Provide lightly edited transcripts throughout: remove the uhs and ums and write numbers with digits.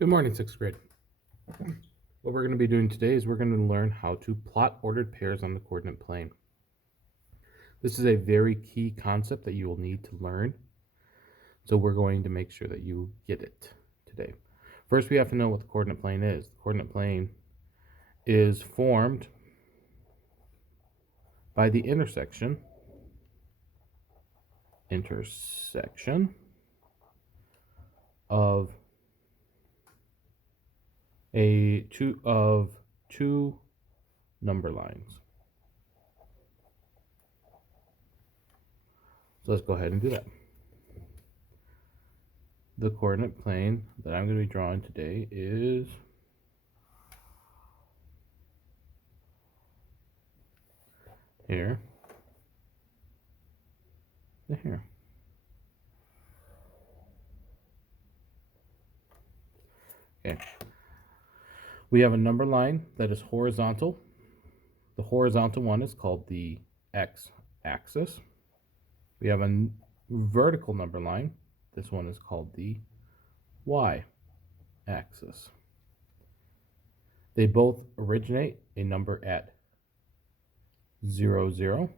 Good morning, sixth grade. What we're going to be doing today is we're going to learn how to plot ordered pairs on the coordinate plane. This is a very key concept that you will need to learn, so we're going to make sure that you get it today. First, we have to know what the coordinate plane is. The coordinate plane is formed by the intersection of two number lines. So let's go ahead and do that. The coordinate plane that I'm going to be drawing today is here to here. Okay. We have a number line that is horizontal. The horizontal one is called the x-axis. We have a vertical number line. This one is called the y-axis. They both originate a number at 0, 0.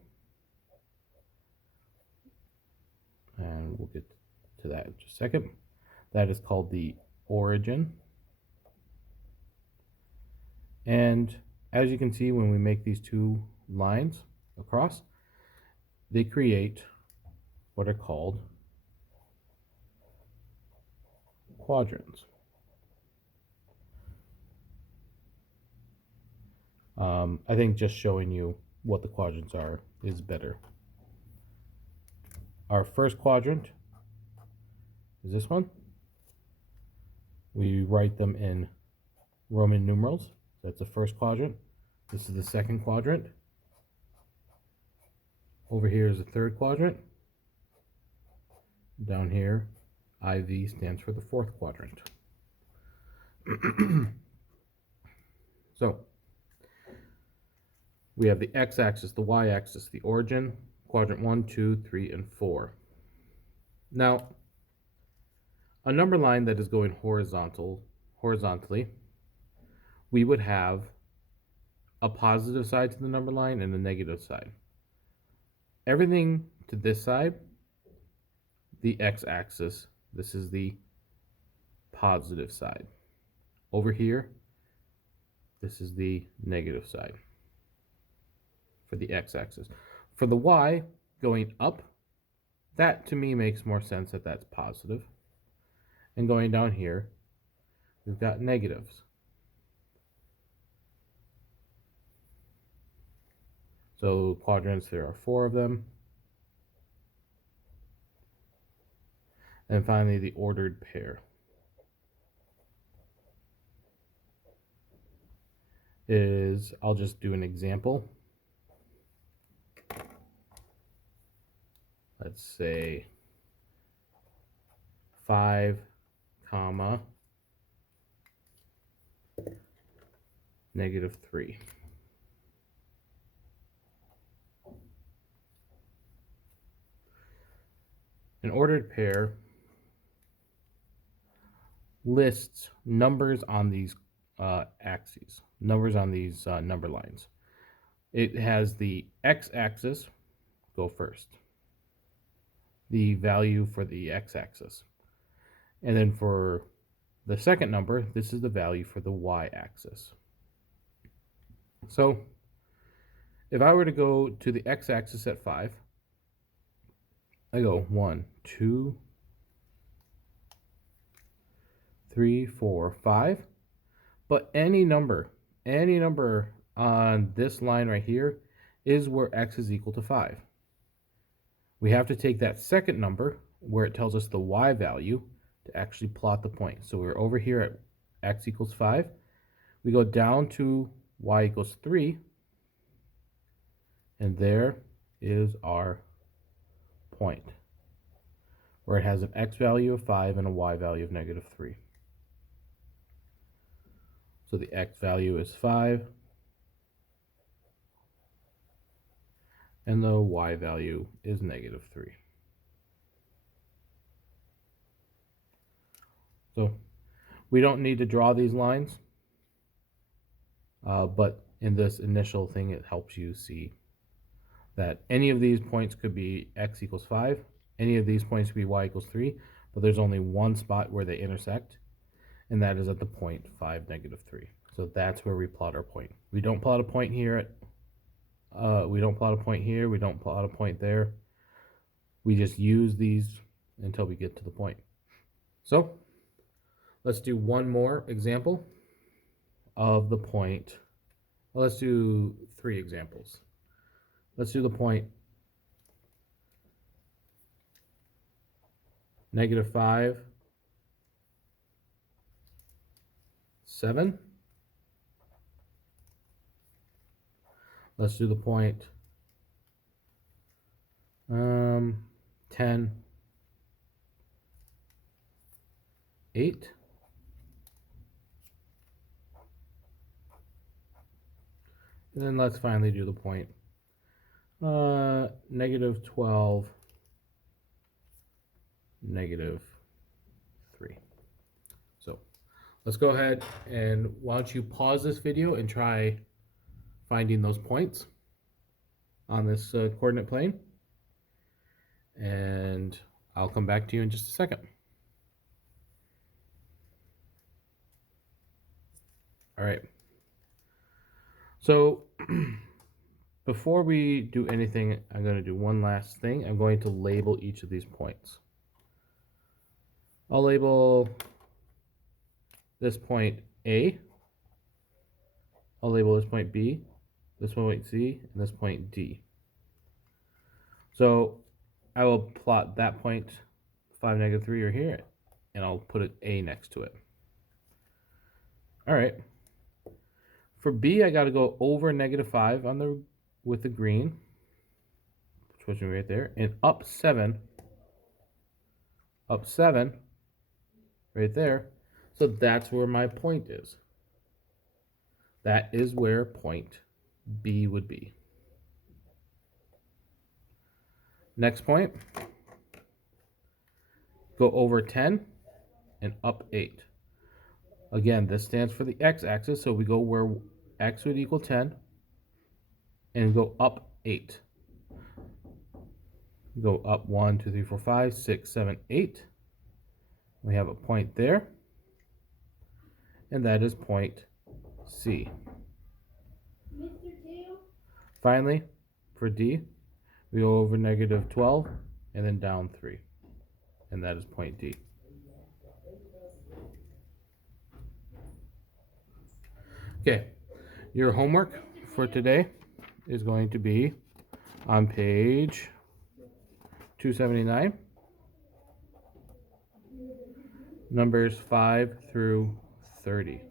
And we'll get to that in just a second. That is called the origin. And as you can see, when we make these two lines across, they create what are called quadrants. I think just showing you what the quadrants are is better. Our first quadrant is this one. We write them in Roman numerals. That's the first quadrant. This is the second quadrant. Over here is the third quadrant. Down here, IV stands for the fourth quadrant. So, we have the x-axis, the y-axis, the origin, quadrant 1, 2, 3, and 4. Now, a number line that is going horizontally, we would have a positive side to the number line and a negative side. Everything to this side, the x-axis, this is the positive side. Over here, this is the negative side for the x-axis. For the y going up, that to me makes more sense that that's positive. And going down here, we've got negatives. So quadrants, there are 4 of them. And finally, the ordered pair is, I'll just do an example. Let's say 5, comma, -3. An ordered pair lists numbers on these axes, numbers on these number lines. It has the x-axis go first, the value for the x-axis. And then for the second number, this is the value for the y-axis. So if I were to go to the x-axis at 5, I go 1, 2, 3, 4, 5. But any number on this line right here is where x is equal to 5. We have to take that second number where it tells us the y value to actually plot the point. So we're over here at x equals 5. We go down to y equals 3. And there is our point, where it has an x value of 5 and a y value of -3. So the x value is 5, and the y value is – so We don't need to draw these lines, but in this initial thing, it helps you see that any of these points could be x equals 5, any of these points could be y equals 3, but there's only one spot where they intersect, and that is at the point 5, -3. So that's where we plot our point. We don't plot a point here we don't plot a point here, we don't plot a point there. We just use these until we get to the point. So let's do one more example of the point. Well, let's do 3 examples. Let's do the point -5, 7. Let's do the point 10, 8. And then let's finally do the point -12, -3. So let's go ahead and why don't you pause this video and try finding those points on this coordinate plane, and I'll come back to you in just a second. All right. So before we do anything, I'm going to do one last thing. I'm going to label each of these points. I'll label this point A. I'll label this point B, this point C, and this point D. So I will plot that point 5, -3 or here, and I'll put an A next to it. All right. For B, I got to go over -5 on the with the green, switching right there, and up 7 right there. So that's where my point is. That is where point B would be. Next point, go over 10 and up 8. Again, this stands for the x-axis, so we go where x would equal 10 and go up 8. Go up 1, 2, 3, 4, 5, 6, 7, 8. We have a point there, and that is point C. Finally, for D, we go over -12 and then down 3, and that is point D. Okay, your homework for today is going to be on page 279, numbers 5 through 30.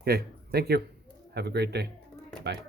Okay, thank you. Have a great day. Bye.